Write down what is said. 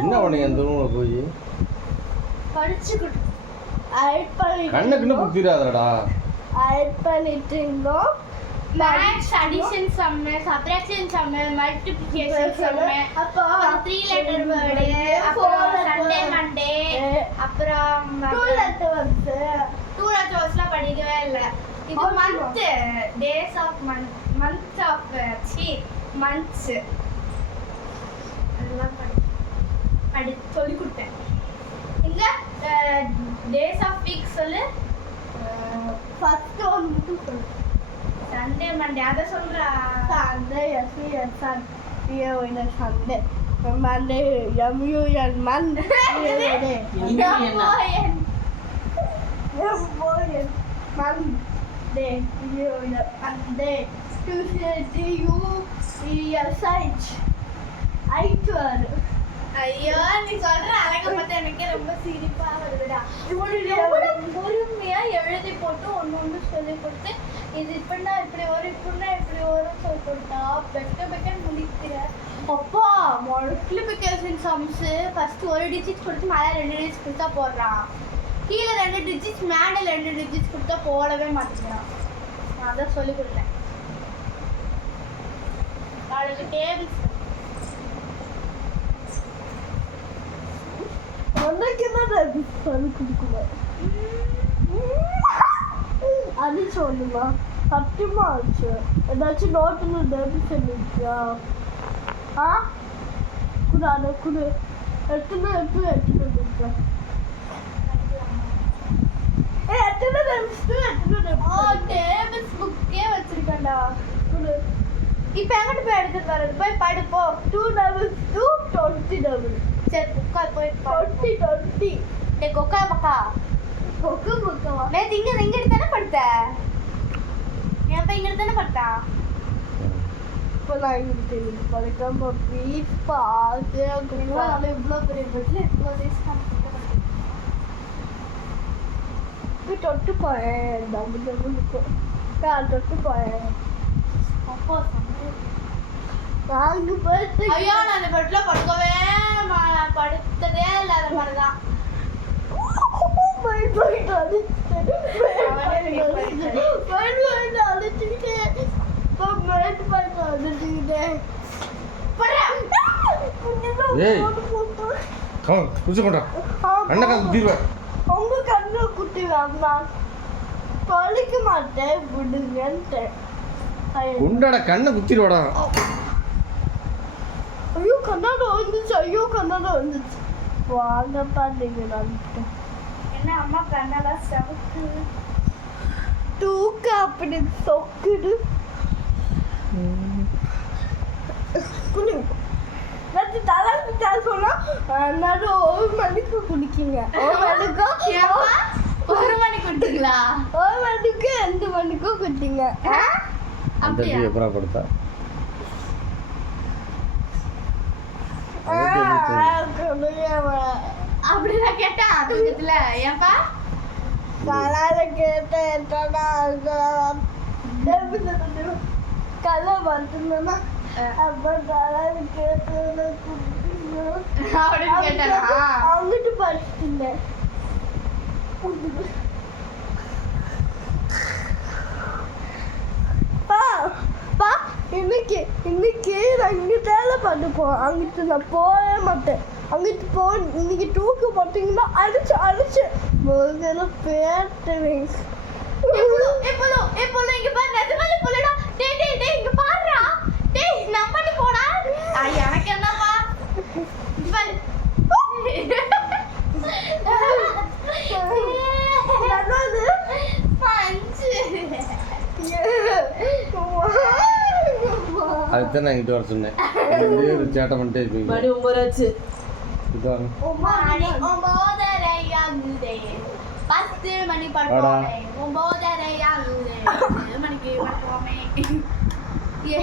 என்ன பண்ணீங்க அந்த ரூம்ல போய் படிச்சுக்கிட்டு கண்ணுக்குன்னு குத்திராதடா. பண்ணிட்டு இருந்தோம். Maths addition sum, subtraction sum, multiplication sum, அப்புறம் 3 லெட்டர் வேர்ட், அப்புறம் சண்டே மண்டே, அப்புறம் 2 லெட்டர் வேர்ட்ஸ்லாம் படிக்கவே இல்ல. இது month, days of month of months அதெல்லாம் படி சொல்லி கொடுத்தேன். இங்க டேஸ் ஆஃப் வீக் சொல்லு. ஃபர்ஸ்ட் ஒன் மட்டும் சொல்லு. சண்டே மண்டே அத சொல்றா. Sunday Sunday Monday MUN Monday Monday Monday TUSDAY ஐயோ நீ சொல்ற அழக பார்த்தா எனக்கு ரொம்ப சிரிப்பா வருதுடா. பொறுமையா எழுதி போட்டு ஒண்ணு சொல்லி கொடுத்து இது இப்படின்னா இப்படி வரும் இப்படின்னா இப்படி வரும் சொல்லி கொடுத்தா பெக்கன்னு முடிக்கிற. அப்பா மல்டிப்ளிகேஷன் சம்ஸ் ஃபர்ஸ்ட் ஒரு டிஜிட் கொடுத்து மேலே 2 டிஜிட் கொடுத்தா போடுறான், கீழே 2 டிஜிட் மேலே 2 டிஜிட் கொடுத்தா போடவே மாட்டேங்கிறான். நான் அதான் சொல்லி கொடுத்தேன். நாளைக்கு டேபிள்ஸ் அது சொல்லுமா சத்தியமா ஆச்சு. ஏதாச்சும் நோட்டுல டேபிள் சொல்லிருக்கியா? குடு குடு எத்தனை இருக்கா? டேபிள்ஸ் புக்கே வச்சிருக்கேன்டா. குடு. இப்போ எங்கிட்ட போய் எடுத்துட்டு வர்றது? போய் படிப்போ. 2 doubles 2 20 doubles. சரி புக்கா போய் 20 டே கொக்கா பக்கா கொக்கா நேத்து இங்க எடுத்தானே படுத்த. ஏன் இங்க எடுத்தானே படுத்தா? இப்போ நான் இங்க படிக்காம ப்ளீஸ் பாஸ். நான் இவ்வளோ பெரிய பெட்ல இவ்வளோ டேஸ் தொட்டு போயேன். தொட்டு போயேன். அப்போ ஐயோ நான் அந்த பெட்ல படுக்கவே படுத்ததே இல்லாத மாதிரிதான். உங்க கண்ணு குத்தி தொலைக்க மாட்டேன் விடுங்கன்ட்டு கண்ணை குத்திடுவாடா. ஐயோ கண்ணாட வந்துச்சு. வாங்க பாத்தீங்க என்ன அம்மா கண்ணால செவக்கு தூக்க அப்படி சொக்குது. சொன்னா 1 மணிக்கு குடிக்கீங்க. 1 மணிக்கு குடிங்களா? 1 மணிக்கு 2 மணிக்கும் குடிங்க. அப்படிதான் கேட்டா அதுல ஏன்பா கேட்டேன். கலை வந்துருந்தா அப்ப கேட்டு அவங்கிட்ட படிச்சுட்டு இன்னைக்கு அங்கிட்டால பண்ணுப்போம். அங்கிட்டு நான் போகவே மாட்டேன். அங்கிட்டு இன்னைக்கு தூக்க போட்டீங்கன்னா அடிச்சு பேட்டுவீங்க. இங்க பாரு நெஜமாலே போலடா. டேய் இங்க பாருடா. டேய் நம்படி போடா. எனக்கு என்னப்பா பாரு. நல்லது 5 அதான் நான் இங்கிட்டு வர சொன்னேன் இப்படியே ஒரு சேட்டை பண்ணிட்டே இருப்பீங்க மணி 9 ஆச்சு. இதாங்க மணி 9:30 ஆகுதே. 10 மணி வாடா. படுப்போமே. 9:30 ஆகுதே. 10 மணிக்கு படுப்போமே. ஏ